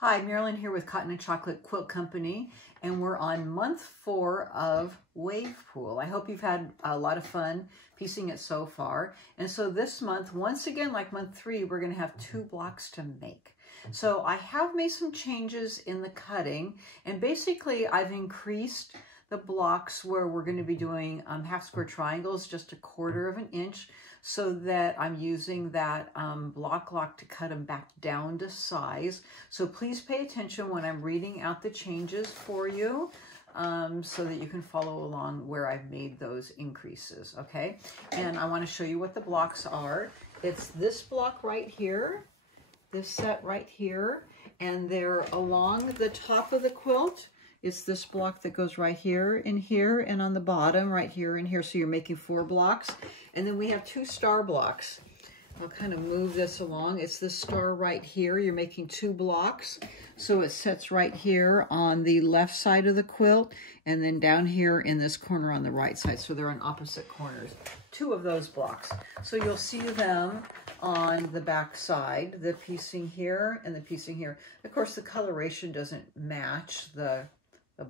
Hi, Marilyn here with Cotton and Chocolate Quilt Company, and we're on month 4 of Wave Pool. I hope you've had a lot of fun piecing it so far. And so this month, once again, like month 3, we're going to have 2 blocks to make. So I have made some changes in the cutting, and basically I've increased the blocks where we're going to be doing half square triangles just 1/4 of an inch, so that I'm using that block lock to cut them back down to size. So please pay attention when I'm reading out the changes for you, so that you can follow along where I've made those increases, okay? And I want to show you what the blocks are. It's this block right here, this set right here, and they're along the top of the quilt. It's this block that goes right here, and on the bottom, right here and here. So you're making 4 blocks. And then we have 2 star blocks. I'll kind of move this along. It's this star right here. You're making 2 blocks. So it sets right here on the left side of the quilt, and then down here in this corner on the right side. So they're on opposite corners. 2 of those blocks. So you'll see them on the back side, the piecing here and the piecing here. Of course, the coloration doesn't match the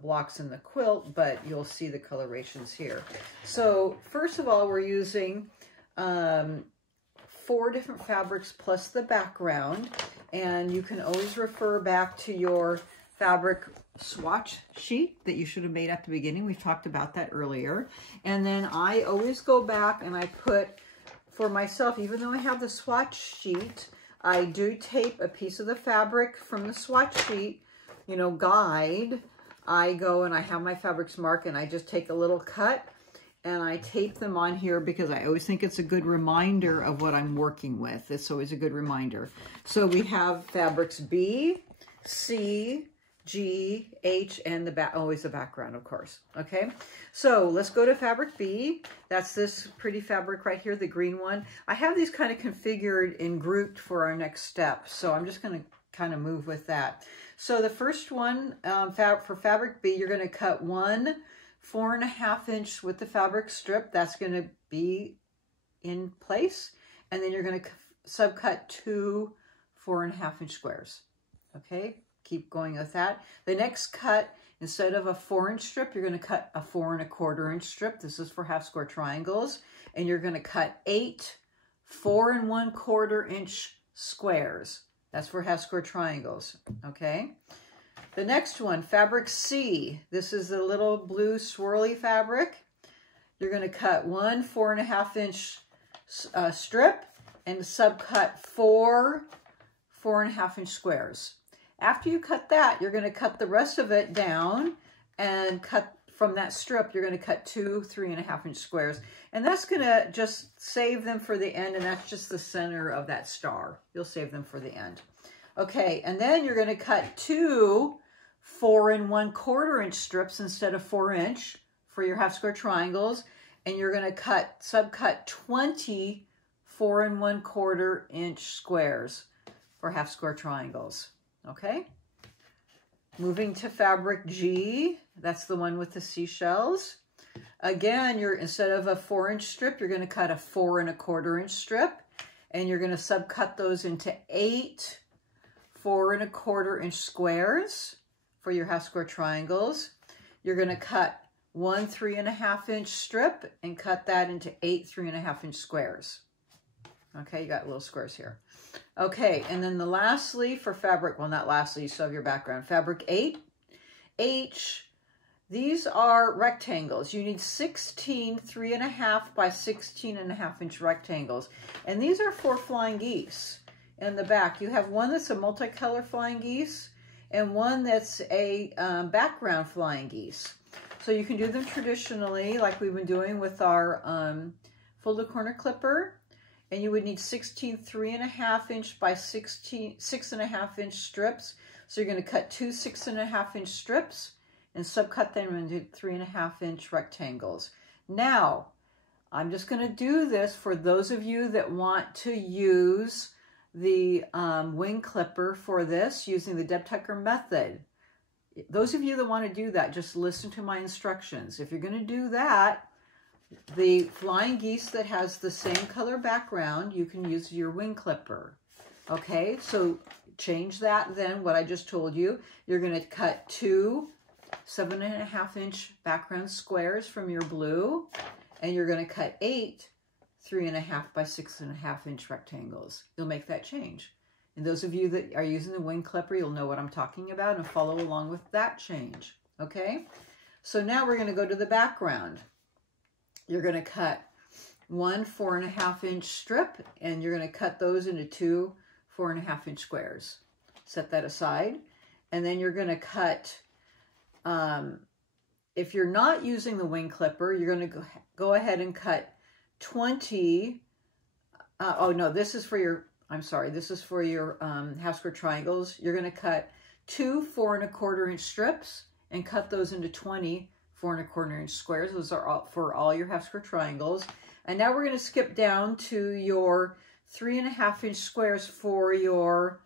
blocks in the quilt, but you'll see the colorations here. So first of all, we're using 4 different fabrics plus the background, and you can always refer back to your fabric swatch sheet that you should have made at the beginning. We've talked about that earlier. And then I always go back and I put, for myself, even though I have the swatch sheet, I do tape a piece of the fabric from the swatch sheet, you know, guide. I go and I have my fabrics marked, and I just take a little cut and I tape them on here because I always think it's a good reminder of what I'm working with. It's always a good reminder. So we have fabrics B, C, G, H, and always the background, of course. Okay, so let's go to fabric B. That's this pretty fabric right here, the green one. I have these kind of configured and grouped for our next step, so I'm just going to kind of move with that. So the first one, for fabric B, you're going to cut 1 4.5 inch with the fabric strip. That's going to be in place. And then you're going to subcut 2 4.5 inch squares. Okay, keep going with that. The next cut, instead of a 4-inch strip, you're going to cut a 4 1/4 inch strip. This is for half square triangles. And you're going to cut 8 4 1/4 inch squares. That's for half square triangles, okay? The next one, fabric C. This is the little blue swirly fabric. You're going to cut 1 4.5 inch strip and subcut 4 4.5 inch squares. After you cut that, you're going to cut the rest of it down and cut from that strip. You're going to cut 2 3.5 inch squares. And that's going to just save them for the end, and that's just the center of that star. You'll save them for the end. Okay, and then you're going to cut 2 4 1/4 inch strips instead of 4 inch for your half square triangles, and you're going to subcut 20 4 1/4 inch squares for half square triangles. Okay, moving to fabric G. That's the one with the seashells. Again, instead of a 4-inch strip, you're going to cut a 4 1/4 inch strip, and you're going to subcut those into 8 4 1/4 inch squares for your half square triangles. You're going to cut 1 3.5 inch strip and cut that into 8 3.5 inch squares. Okay, you got little squares here. Okay, and then the lastly for fabric, well, not lastly, you still have your background. Fabric H. These are rectangles. You need 16 3.5 by 16.5 inch rectangles. And these are for flying geese. In the back, you have one that's a multicolor flying geese and one that's a background flying geese. So you can do them traditionally, like we've been doing with our folded corner clipper. And you would need 16 3.5 inch by 6.5 inch strips. So you're going to cut 2 6.5 inch strips and subcut them into 3.5 inch rectangles. Now, I'm just going to do this for those of you that want to use the wing clipper for this using the Deb Tucker method. Those of you that want to do that, just listen to my instructions. If you're going to do that, the flying geese that has the same color background, you can use your wing clipper. Okay, so change that then, what I just told you, you're going to cut 2 7.5-inch background squares from your blue, and you're going to cut 8 3.5 by 6.5-inch rectangles. You'll make that change. And those of you that are using the wing clipper, you'll know what I'm talking about and follow along with that change. Okay? So now we're going to go to the background. You're going to cut 1 4.5-inch strip, and you're going to cut those into 2 4.5-inch squares. Set that aside. And then you're going to cut, if you're not using the wing clipper, you're going to go ahead and cut 20, oh no, this is for your, I'm sorry, this is for your half square triangles. You're going to cut 2 4.25-inch strips and cut those into 20 4.25-inch squares. Those are all for all your half square triangles. And now we're going to skip down to your 3.5-inch squares for your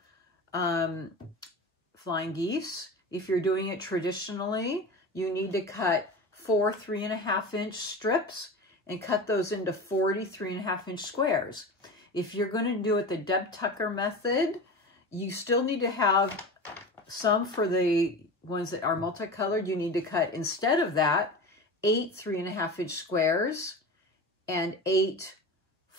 flying geese. If you're doing it traditionally, you need to cut 4 3.5-inch strips and cut those into 40 3.5-inch squares. If you're going to do it the Deb Tucker method, you still need to have some for the ones that are multicolored. You need to cut, instead of that, 8 3.5-inch squares and 8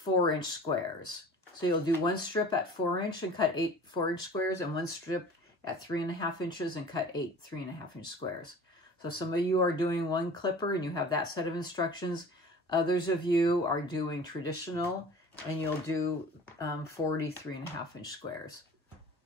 4-inch squares. So you'll do 1 strip at 4-inch and cut 8 4-inch squares, and 1 strip at 3.5 inches and cut 8 3.5-inch squares. So some of you are doing one clipper and you have that set of instructions. Others of you are doing traditional and you'll do 40 3.5-inch squares.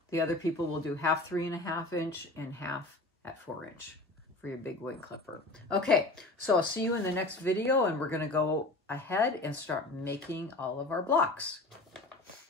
The other people will do half 3.5-inch and half at 4-inch for your big wing clipper. Okay, so I'll see you in the next video, and we're going to go ahead and start making all of our blocks.